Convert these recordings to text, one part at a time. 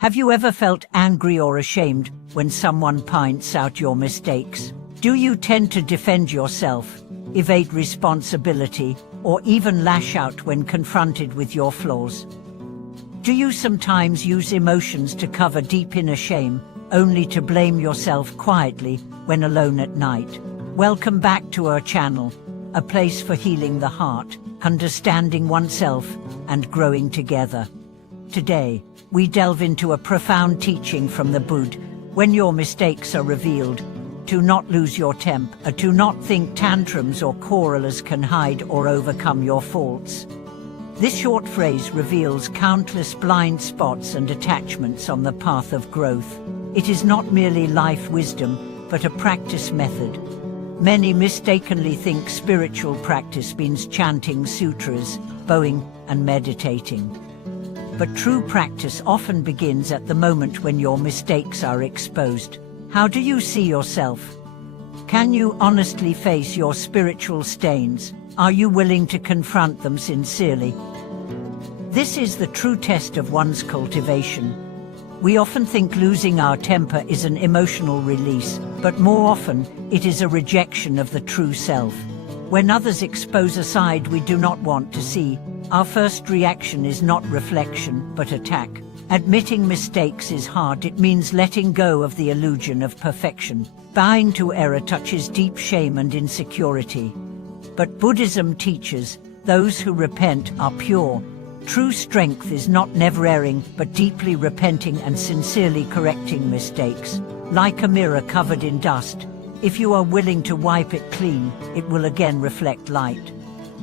Have you ever felt angry or ashamed when someone points out your mistakes? Do you tend to defend yourself, evade responsibility, or even lash out when confronted with your flaws? Do you sometimes use emotions to cover deep inner shame, only to blame yourself quietly when alone at night? Welcome back to our channel, a place for healing the heart, understanding oneself, and growing together. Today, we delve into a profound teaching from the Buddha. When your mistakes are revealed, do not lose your temper, do not think tantrums or quarrelers can hide or overcome your faults. This short phrase reveals countless blind spots and attachments on the path of growth. It is not merely life wisdom, but a practice method. Many mistakenly think spiritual practice means chanting sutras, bowing, and meditating. But true practice often begins at the moment when your mistakes are exposed. How do you see yourself? Can you honestly face your spiritual stains? Are you willing to confront them sincerely? This is the true test of one's cultivation. We often think losing our temper is an emotional release, but more often, it is a rejection of the true self. When others expose a side we do not want to see, our first reaction is not reflection, but attack. Admitting mistakes is hard. It means letting go of the illusion of perfection. Bowing to error touches deep shame and insecurity. But Buddhism teaches, those who repent are pure. True strength is not never erring, but deeply repenting and sincerely correcting mistakes. Like a mirror covered in dust, if you are willing to wipe it clean, it will again reflect light.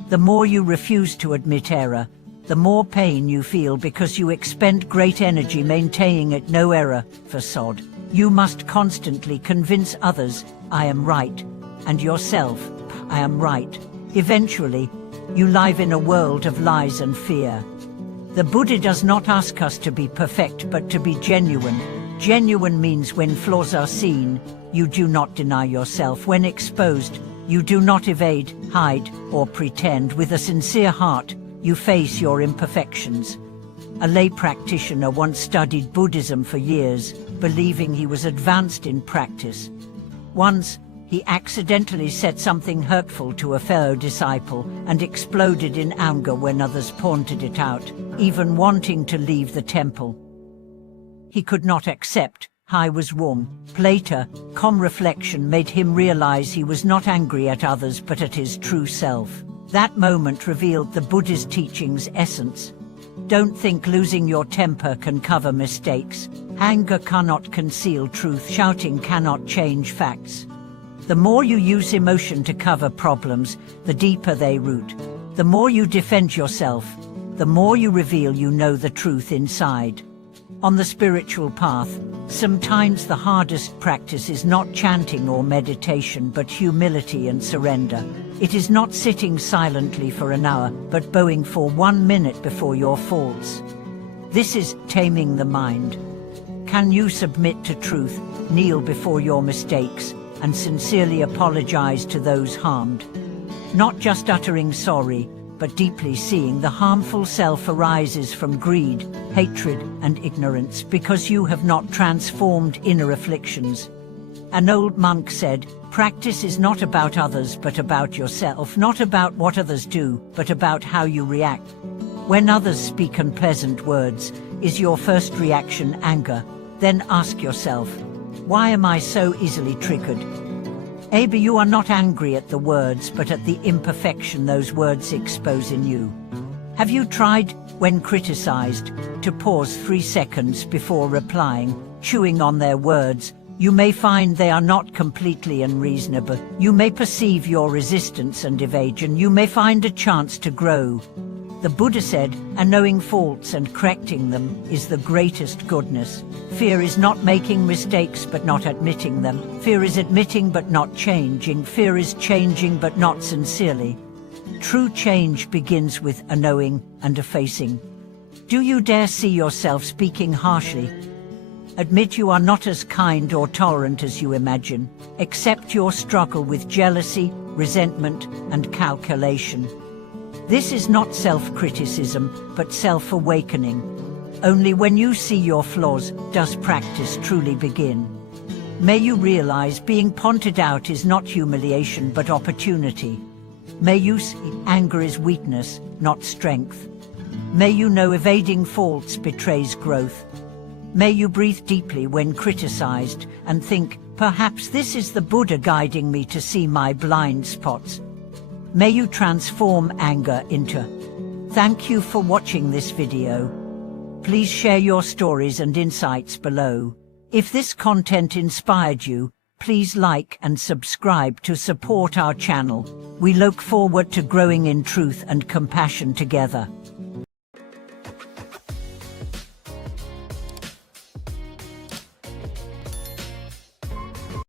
The more you refuse to admit error, the more pain you feel because you expend great energy maintaining it. No error facade. You must constantly convince others, I am right, and yourself, I am right. Eventually, you live in a world of lies and fear. The Buddha does not ask us to be perfect but to be genuine. Genuine means when flaws are seen, you do not deny yourself. When exposed, you do not evade, hide, or pretend. With a sincere heart, you face your imperfections. A lay practitioner once studied Buddhism for years, believing he was advanced in practice. Once, he accidentally said something hurtful to a fellow disciple and exploded in anger when others pointed it out, even wanting to leave the temple. He could not accept. I was wrong. Later, calm reflection made him realize he was not angry at others but at his true self. That moment revealed the Buddha's teaching's essence. Don't think losing your temper can cover mistakes. Anger cannot conceal truth. Shouting cannot change facts. The more you use emotion to cover problems, the deeper they root. The more you defend yourself, the more you reveal you know the truth inside. On the spiritual path, sometimes the hardest practice is not chanting or meditation but humility and surrender. It is not sitting silently for an hour, but bowing for 1 minute before your faults. This is taming the mind. Can you submit to truth, kneel before your mistakes, and sincerely apologize to those harmed? Not just uttering sorry, but deeply seeing the harmful self arises from greed, hatred, and ignorance because you have not transformed inner afflictions. An old monk said, practice is not about others but about yourself, not about what others do, but about how you react. When others speak unpleasant words, is your first reaction anger? Then ask yourself, why am I so easily triggered? Maybe you are not angry at the words but at the imperfection those words expose in you. Have you tried, when criticized, to pause 3 seconds before replying, chewing on their words? You may find they are not completely unreasonable. You may perceive your resistance and evasion. You may find a chance to grow. The Buddha said, and knowing faults and correcting them is the greatest goodness. Fear is not making mistakes but not admitting them. Fear is admitting but not changing. Fear is changing but not sincerely. True change begins with a knowing and a facing. Do you dare see yourself speaking harshly? Admit you are not as kind or tolerant as you imagine. Accept your struggle with jealousy, resentment, and calculation. This is not self-criticism, but self-awakening. Only when you see your flaws does practice truly begin. May you realize being pointed out is not humiliation but opportunity. May you see anger is weakness, not strength. May you know evading faults betrays growth. May you breathe deeply when criticized and think, perhaps this is the Buddha guiding me to see my blind spots. May you transform anger into. Thank you for watching this video. Please share your stories and insights below. If this content inspired you, please like and subscribe to support our channel. We look forward to growing in truth and compassion together.